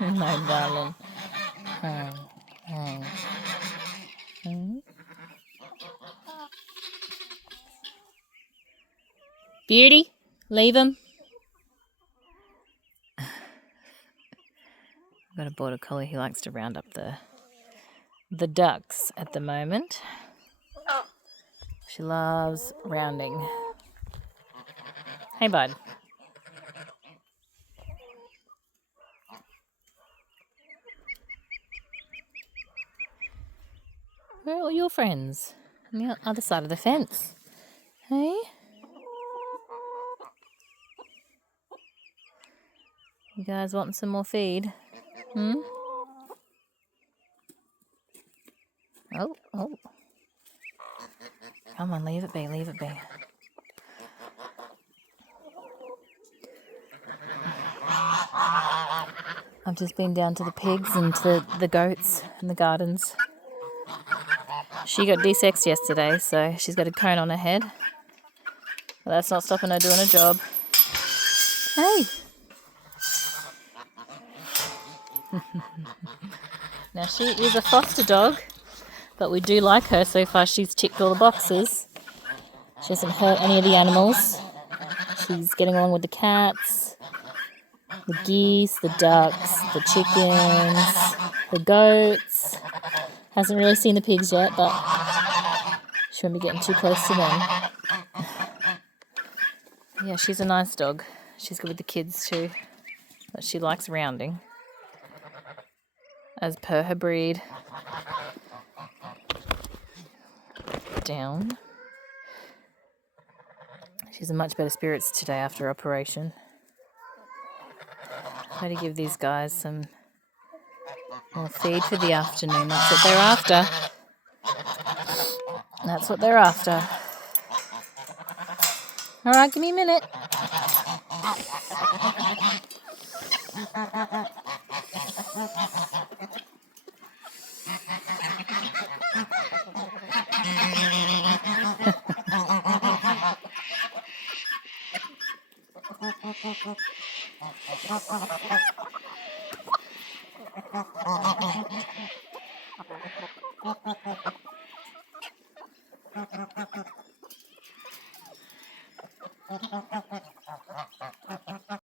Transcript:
My darling. Beauty, leave him. I've got a border collie who likes to round up the ducks at the moment. She loves rounding. Hey, bud. Where are all your friends? On the other side of the fence. Hey? You guys wanting some more feed? Oh. Come on, leave it be, leave it be. I've just been down to the pigs and to the goats in the gardens. She got desexed yesterday, so she's got a cone on her head. But that's not stopping her doing her job. Hey! Now, she is a foster dog, but we do like her. So far, she's ticked all the boxes. She hasn't hurt any of the animals. She's getting along with the cats, the geese, the ducks, the chickens, the goats. Hasn't really seen the pigs yet, but she won't be getting too close to them. Yeah, she's a nice dog. She's good with the kids too, but she likes rounding, as per her breed. Down. She's in much better spirits today after operation. Try to give these guys some more feed for the afternoon. That's what they're after. That's what they're after. All right, give me a minute.